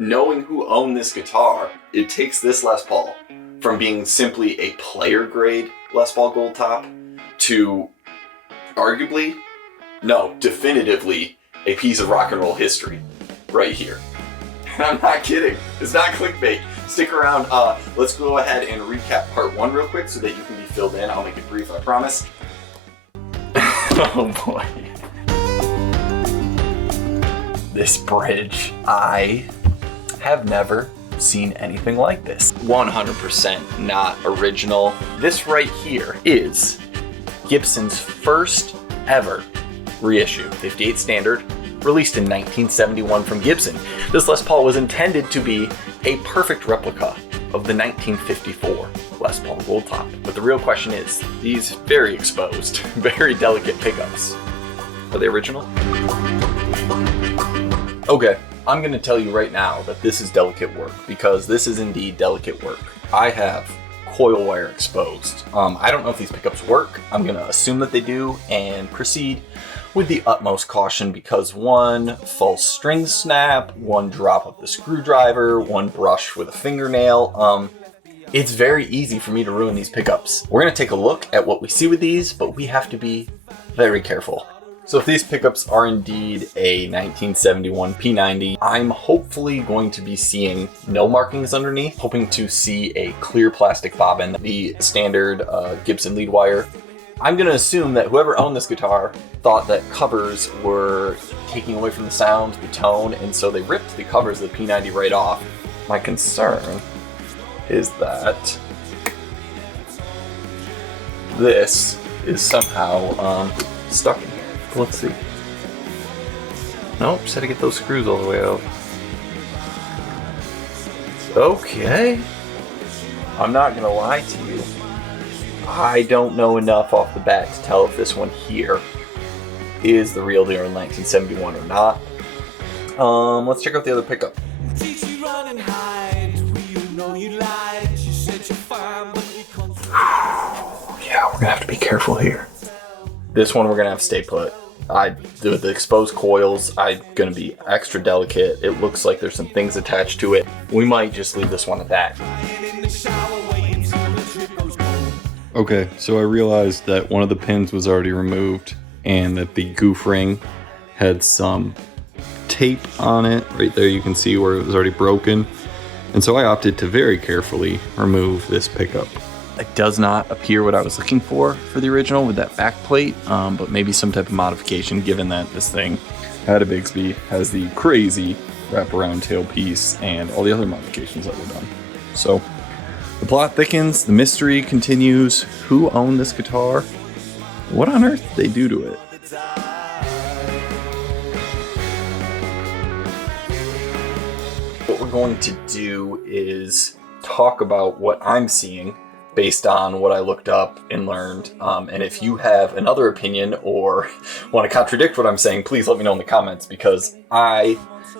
knowing who owned this guitar, it takes this Les Paul from being simply a player grade Les Paul Goldtop to arguably, no, definitively a piece of rock and roll history right here. And I'm not kidding. It's not clickbait. Stick around. Let's go ahead and recap part 1 real quick so that you can be filled in. I'll make it brief, I promise. Oh boy. This bridge, I have never seen anything like this. 100% not original. This right here is Gibson's first ever reissue, 58 standard, released in 1971 from Gibson. This Les Paul was intended to be a perfect replica of the 1954 Les Paul Goldtop. But the real question is, these very exposed, very delicate pickups, are they original? Okay, I'm gonna tell you right now that this is delicate work, because this is indeed delicate work. I have coil wire exposed. I don't know if these pickups work. I'm gonna assume that they do and proceed with the utmost caution, because one false string snap, one drop of the screwdriver, one brush with a fingernail, it's very easy for me to ruin these pickups. We're gonna take a look at what we see with these, but we have to be very careful. So if these pickups are indeed a 1971 P90, I'm hopefully going to be seeing no markings underneath, hoping to see a clear plastic bobbin, the standard Gibson lead wire. I'm gonna assume that whoever owned this guitar thought that covers were taking away from the sound, the tone, and so they ripped the covers of the P90 right off. My concern is that this is somehow stuck in here. Let's see. Nope, just had to get those screws all the way out. Okay. I'm not gonna lie to you. I don't know enough off the bat to tell if this one here is the real deal in 1971 or not. Let's check out the other pickup. Yeah, we're gonna have to be careful here. This one we're gonna have to stay put. The exposed coils, I'm gonna be extra delicate. It looks like there's some things attached to it. We might just leave this one at that. Okay, so I realized that one of the pins was already removed and that the goof ring had some tape on it. Right there you can see where it was already broken. And so I opted to very carefully remove this pickup. It does not appear what I was looking for the original with that back plate, but maybe some type of modification, given that this thing had a Bigsby, has the crazy wraparound tailpiece, and all the other modifications that were done. So the plot thickens, the mystery continues. Who owned this guitar? What on earth did they do to it? What we're going to do is talk about what I'm seeing based on what I looked up and learned. And if you have another opinion or want to contradict what I'm saying, please let me know in the comments, because I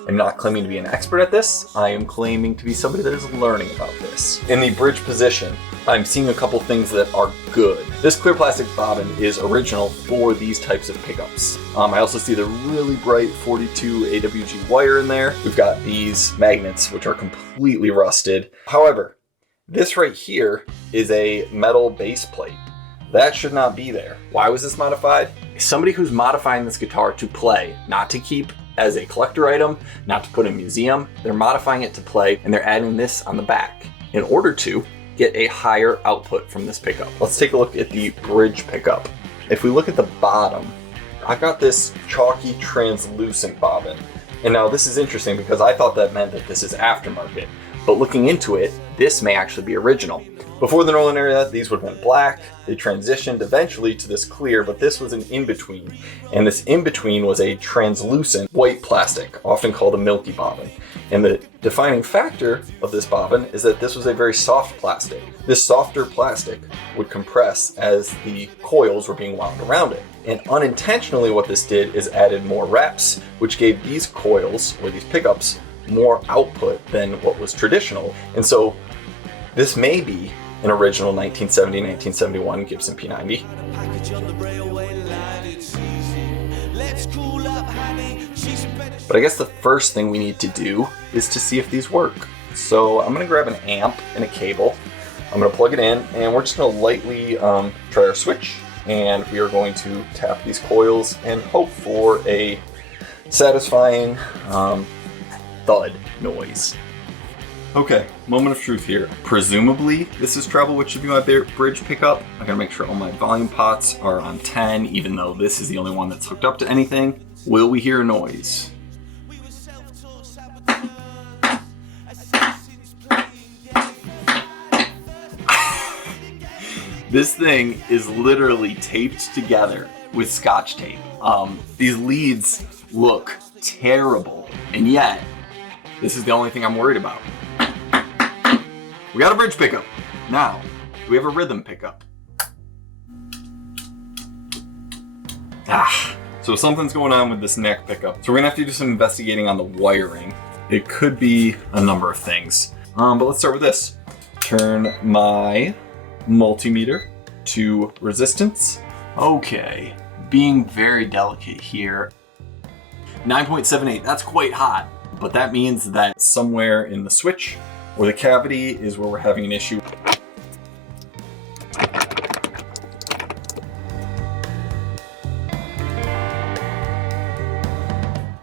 am not claiming to be an expert at this. I am claiming to be somebody that is learning about this. In the bridge position, I'm seeing a couple things that are good. This clear plastic bobbin is original for these types of pickups. I also see the really bright 42 AWG wire in there. We've got these magnets, which are completely rusted. However, this right here is a metal base plate. That should not be there. Why was this modified? Somebody who's modifying this guitar to play, not to keep as a collector item, not to put in a museum. They're modifying it to play, and they're adding this on the back in order to get a higher output from this pickup. Let's take a look at the bridge pickup. If we look at the bottom, I've got this chalky translucent bobbin. And now this is interesting because I thought that meant that this is aftermarket. But looking into it, this may actually be original. Before the Northern era, these would have been black. They transitioned eventually to this clear, but this was an in-between. And this in-between was a translucent white plastic, often called a Milky bobbin. And the defining factor of this bobbin is that this was a very soft plastic. This softer plastic would compress as the coils were being wound around it. And unintentionally what this did is added more reps, which gave these coils, or these pickups, more output than what was traditional. And so this may be an original 1970-1971 Gibson P90. But I guess the first thing we need to do is to see if these work. So I'm gonna grab an amp and a cable. I'm gonna plug it in, and we're just gonna lightly try our switch, and we are going to tap these coils and hope for a satisfying thud noise. Okay, moment of truth here. Presumably, this is treble, which should be my bridge pickup. I gotta make sure all my volume pots are on 10, even though this is the only one that's hooked up to anything. Will we hear a noise? This thing is literally taped together with Scotch tape. These leads look terrible, and yet, this is the only thing I'm worried about. We got a bridge pickup. Now, do we have a rhythm pickup? So something's going on with this neck pickup. So we're gonna have to do some investigating on the wiring. It could be a number of things. But let's start with this. Turn my multimeter to resistance. Okay, being very delicate here. 9.78, that's quite hot, but that means that somewhere in the switch or the cavity is where we're having an issue.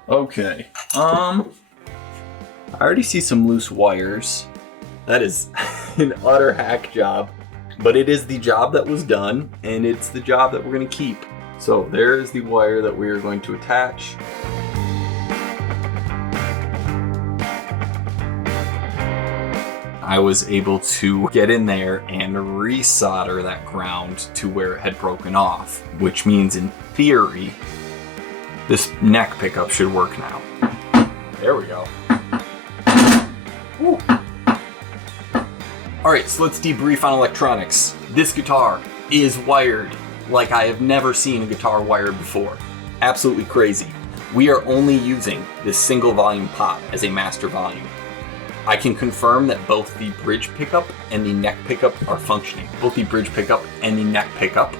Okay, I already see some loose wires. That is an utter hack job, but it is the job that was done, and it's the job that we're gonna keep. So there is the wire that we are going to attach. I was able to get in there and resolder that ground to where it had broken off, which means in theory, this neck pickup should work now. There we go. Woo. All right, so let's debrief on electronics. This guitar is wired like I have never seen a guitar wired before. Absolutely crazy. We are only using this single volume pot as a master volume. I can confirm that both the bridge pickup and the neck pickup are functioning. Both the bridge pickup and the neck pickup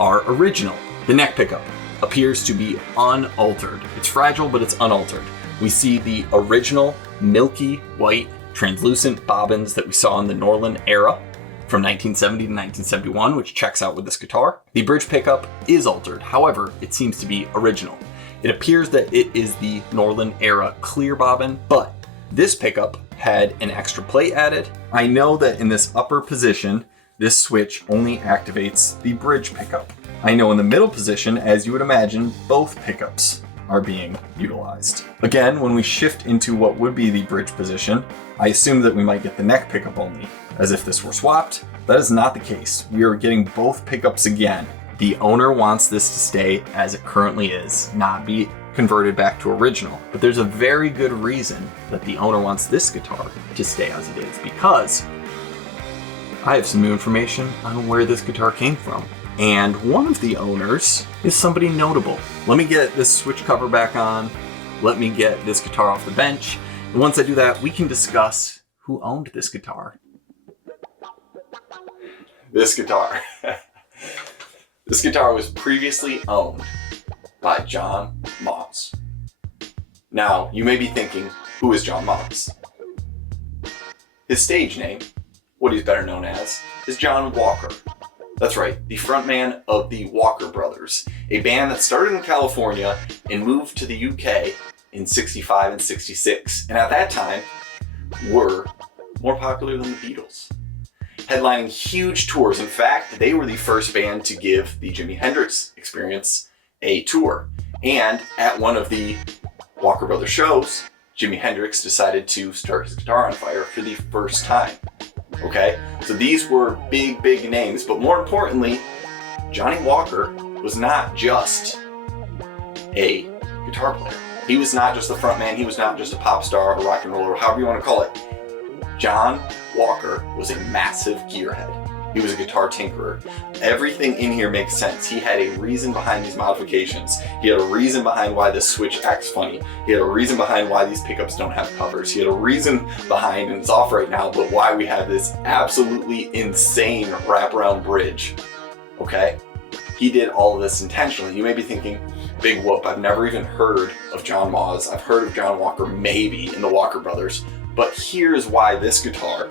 are original. The neck pickup appears to be unaltered. It's fragile, but it's unaltered. We see the original milky white translucent bobbins that we saw in the Norland era from 1970 to 1971, which checks out with this guitar. The bridge pickup is altered. However, it seems to be original. It appears that it is the Norland era clear bobbin, but this pickup had an extra plate added. I know that in this upper position, this switch only activates the bridge pickup. I know in the middle position, as you would imagine, both pickups are being utilized. Again, when we shift into what would be the bridge position, I assume that we might get the neck pickup only, as if this were swapped. That is not the case. We are getting both pickups again. The owner wants this to stay as it currently is, not be converted back to original. But there's a very good reason that the owner wants this guitar to stay as it is, because I have some new information on where this guitar came from. And one of the owners is somebody notable. Let me get this switch cover back on. Let me get this guitar off the bench. And once I do that, we can discuss who owned this guitar. This guitar. This guitar was previously owned by John Moss. Now, you may be thinking, who is John Moss? His stage name, what he's better known as, is John Walker. That's right, the frontman of the Walker Brothers, a band that started in California and moved to the UK in 65 and 66, and at that time were more popular than the Beatles. Headlining huge tours. In fact, they were the first band to give the Jimi Hendrix Experience a tour. And at one of the Walker Brothers shows, Jimi Hendrix decided to start his guitar on fire for the first time. Okay, so these were big, big names, but more importantly, Johnny Walker was not just a guitar player. He was not just the frontman, he was not just a pop star, a rock and roller, however you want to call it. John Walker was a massive gearhead. He was a guitar tinkerer. Everything in here makes sense. He had a reason behind these modifications. He had a reason behind why this switch acts funny. He had a reason behind why these pickups don't have covers. He had a reason behind, and it's off right now, but why we have this absolutely insane wraparound bridge. Okay? He did all of this intentionally. You may be thinking, big whoop. I've never even heard of John Maws. I've heard of John Walker maybe in the Walker Brothers, but here's why this guitar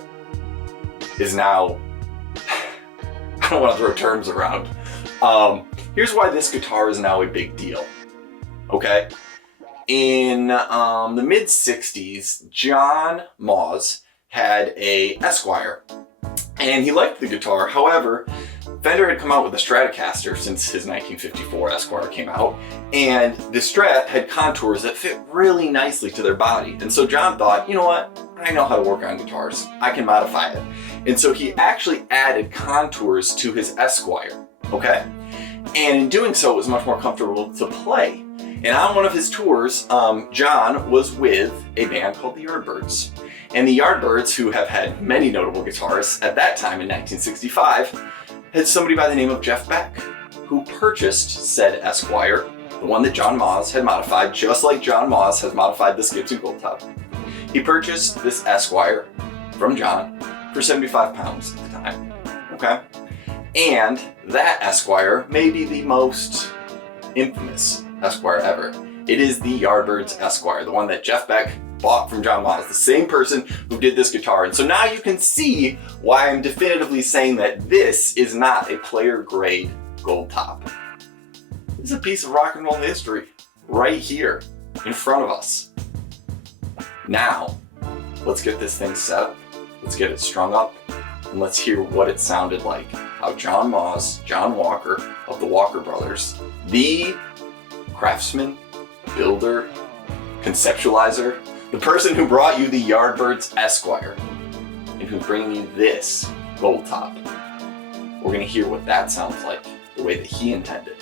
is now, I don't want to throw terms around. Here's why this guitar is now a big deal, okay? In the mid-60s, John Maws had a Esquire, and he liked the guitar. However, Fender had come out with a Stratocaster since his 1954 Esquire came out, and the Strat had contours that fit really nicely to their body. And so John thought, you know what? I know how to work on guitars. I can modify it. And so he actually added contours to his Esquire, okay? And in doing so, it was much more comfortable to play. And on one of his tours, John was with a band called the Yardbirds. And the Yardbirds, who have had many notable guitarists at that time in 1965, had somebody by the name of Jeff Beck, who purchased said Esquire, the one that John Maws had modified, just like John Maws has modified this Gibson Goldtop. He purchased this Esquire from John for 75 pounds at the time, okay? And that Esquire may be the most infamous Esquire ever. It is the Yardbirds Esquire, the one that Jeff Beck bought from John Maws, the same person who did this guitar. And so now you can see why I'm definitively saying that this is not a player grade Goldtop. This is a piece of rock and roll history right here in front of us. Now, let's get this thing set up, let's get it strung up, and let's hear what it sounded like. How John Maws, John Walker of the Walker Brothers, the craftsman, builder, conceptualizer, the person who brought you the Yardbirds Esquire, and who's bringing you this Goldtop. We're gonna hear what that sounds like, the way that he intended.